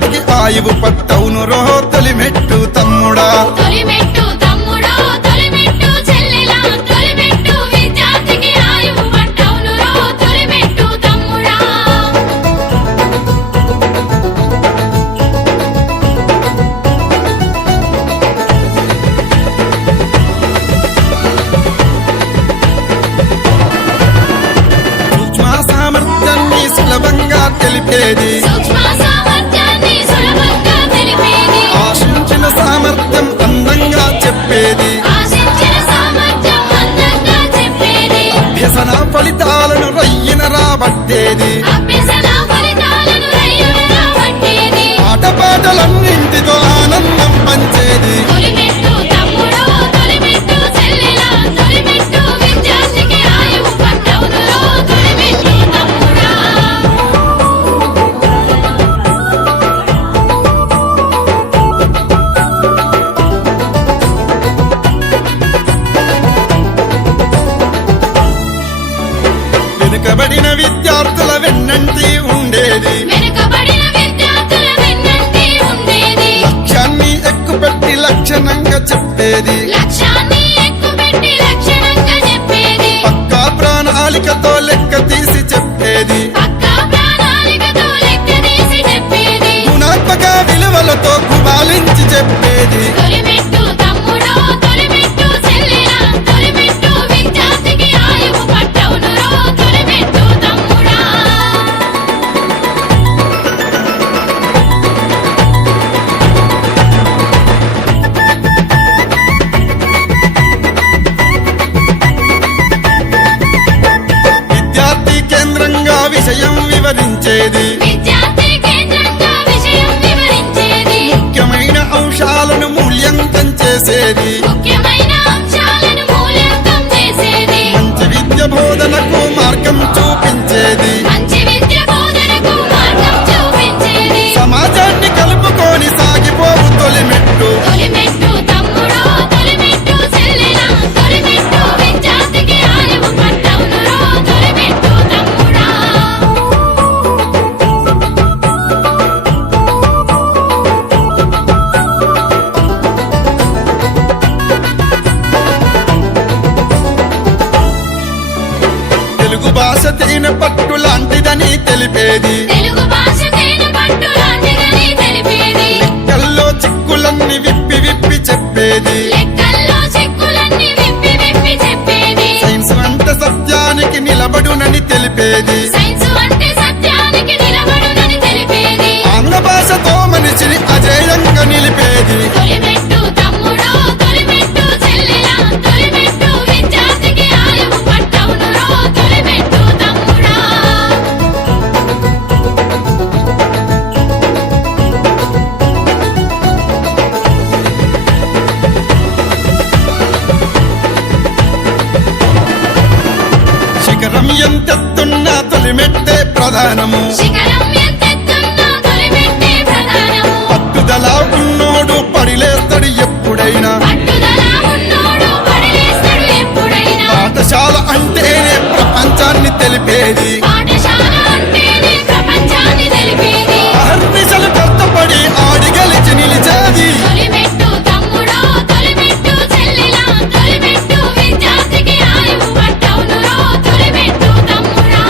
విద్యార్థికి ఆయువు పట్టవును రో తొలిమెట్టు తమ్ముడా తొలిమెట్టు తమ్ముడో తొలిమెట్టు చెల్లెలా తొలిమెట్టు విద్యార్థికి ఆయువు పట్టవును రో తొలిమెట్టు తమ్ముడా సూక్ష్మ సామర్థ్యాన్ని సులభంగా తెలిపేది సూక్ష్మ సామర్థ్యాన్ని సులభంగా తెలిపేది ఆశించిన సామర్థ్యం అందంగా చెప్పేది ఆశించిన సామర్థ్యం అందంగా చెప్పేది అభ్యసన ఫలితాలను రయ్యిన రాబట్టేది అభ్యసన ఫలితాలను రయ్యున రాబట్టేది ఆటపాటలన్నింటితో ఆనందం పంచేది తొలిమెట్టు తమ్ముడో తొలిమెట్టు చెల్లెలా తొలిమెట్టు విద్యార్థికి ఆయువు పట్టవును రో తొలిమెట్టు తమ్ముడా వెనుకబడిన విద్యార్థుల వెన్నంటి ఉండేది వెనుకబడిన విద్యార్థుల వెన్నంటి ఉండేది లక్ష్యాన్ని ఎక్కుపెట్టి లక్షణంగా చెప్పేది లక్ష్యాన్ని ఎక్కుపెట్టి లక్షణంగా చెప్పేది పక్కా ప్రణాళికతో లెక్క తీసి చెప్పేది పక్కా ప్రణాళికతో లెక్క తీసి చెప్పేది గుణాత్మక విలువలతో కుమాలించి చెప్పేది తొలిమెట్టు తమ్ముడో తొలిమెట్టు చెల్లెలా తొలిమెట్టు విద్యార్థికి ఆయువు పట్టవును రో తొలిమెట్టు తమ్ముడా విద్యార్థి కేంద్రంగా విషయం వివరించేది విద్యార్థి కేంద్రంగా విషయం వివరించేది ముఖ్యమైన అంశాలను మూల్యాంకం చేసేది ముఖ్యమైన అంశాలను మూల్యాంకం చేసేది మంచి విద్య బోధనకు మార్గం చూపించేది మంచి విద్య బోధనకు మార్గం చూపించేది సమాజాన్ని కలుపుకొని సాగిపోవు తొలిమెట్టు తొలిమెట్టు తమ్ముడో తొలిమెట్టు చెల్లెలా తొలిమెట్టు విద్యార్థికి ఆయువు పట్టవును రో తొలిమెట్టు తమ్ముడా తెలుగు భాష తేనె పట్టు లాంటిదని తెలిపేది తెలుగు భాష తేనె పట్టు లాంటిదని తెలిపేది లెక్కల్లో చిక్కులన్నీ విప్పి విప్పి చెప్పేది లెక్కల్లో చెక్కులన్నీ విప్పి విప్పి చెప్పేది సైన్స్ అంటే సత్యానికి నిలబడునని తెలిపేది సైన్స్ అంటే సత్యానికి నిలబడునని తెలిపేది ఆంగ్ల భాషతో మనిషిని అజేయంగా నిలిపేది తొలిమెట్టు తమ్ముడో తొలిమెట్టు చెల్లెలా తొలిమెట్టు విద్యార్థికి ఆయువు పట్టవును రో తొలిమెట్టు తమ్ముడా శిఖరం ఎంతెత్తున్నా తొలిమెట్టే ప్రధానము శిఖరం ఎంతెత్తున్నా తొలిమెట్టే ప్రధానము పట్టుదల ఉన్నోడు పడిలేస్తాడు ఎప్పుడైనా పట్టుదల ఉన్నోడు పడిలేస్తాడు ఎప్పుడైనా పాఠశాల అంటేనే ప్రపంచాన్ని తెలిపేది పాఠశాల అంటేనే ప్రపంచాన్ని తెలిపేది అహర్నిశలు కష్టపడి ఆడి గెలిచి నిలిచేది తొలిమెట్టు తమ్ముడో తొలిమెట్టు చెల్లెలా తొలిమెట్టు విద్యార్థికి ఆయువు పట్టవును రో తొలిమెట్టు తమ్ముడా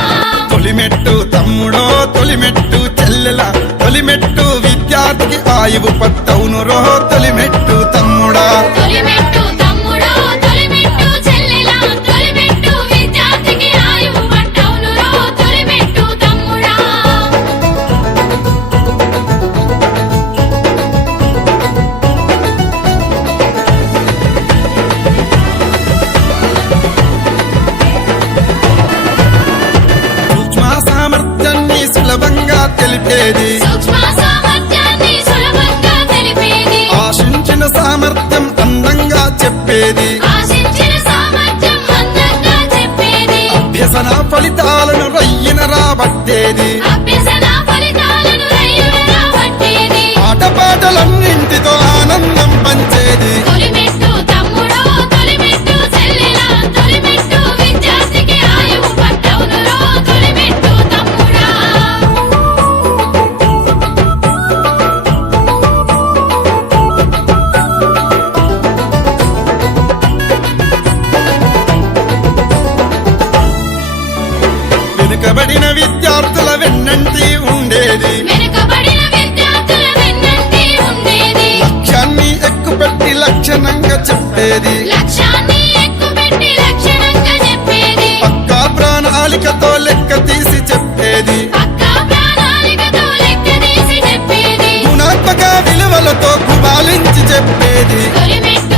తొలిమెట్టు తమ్ముడో తొలిమెట్టు చెల్లెల తొలిమెట్టు విద్యార్థికి ఆయువు పట్టవును రో తొలిమెట్టు తమ్ముడా తొలిమెట్టు తమ్ముడో తొలిమెట్టు చెల్లెలా తొలిమెట్టు విద్యార్థికి ఆయువు పట్టవును రో తొలిమెట్టు తమ్ముడా సూక్ష్మ సామర్థ్యాన్ని సులభంగా తెలిపేది సూక్ష్మ సామర్థ్యాన్ని సులభంగా తెలిపేది ఆశించిన సామర్థ్యం అందంగా చెప్పేది ఆశించిన సామర్థ్యం అందంగా చెప్పేది అభ్యసన ఫలితాలను రయ్యిన రాబట్టేది అభ్యసన ఫలితాలను రయ్యున రాబట్టేది ఆటపాటలన్నింటితో ఆనందం పంచేది తొలిమెట్టు తమ్ముడో తొలిమెట్టు చెల్లెలా తొలిమెట్టు విద్యార్థికి ఆయువు పట్టవును రో తొలిమెట్టు తమ్ముడా వెన్నంటి ఉండేది వెనుకబడిన విద్యార్థుల వెన్నంటి ఉండేది లక్ష్యాన్ని ఎక్కుపెట్టి లక్షణంగా చెప్పేది లక్ష్యాన్ని ఎక్కుపెట్టి లక్షణంగా చెప్పేది పక్కా ప్రణాళికతో లెక్క తీసి చెప్పేది పక్కా ప్రణాళికతో లెక్క తీసి చెప్పేది గుణాత్మక విలువలతో గుబాలించి చెప్పేది తొలిమెట్టు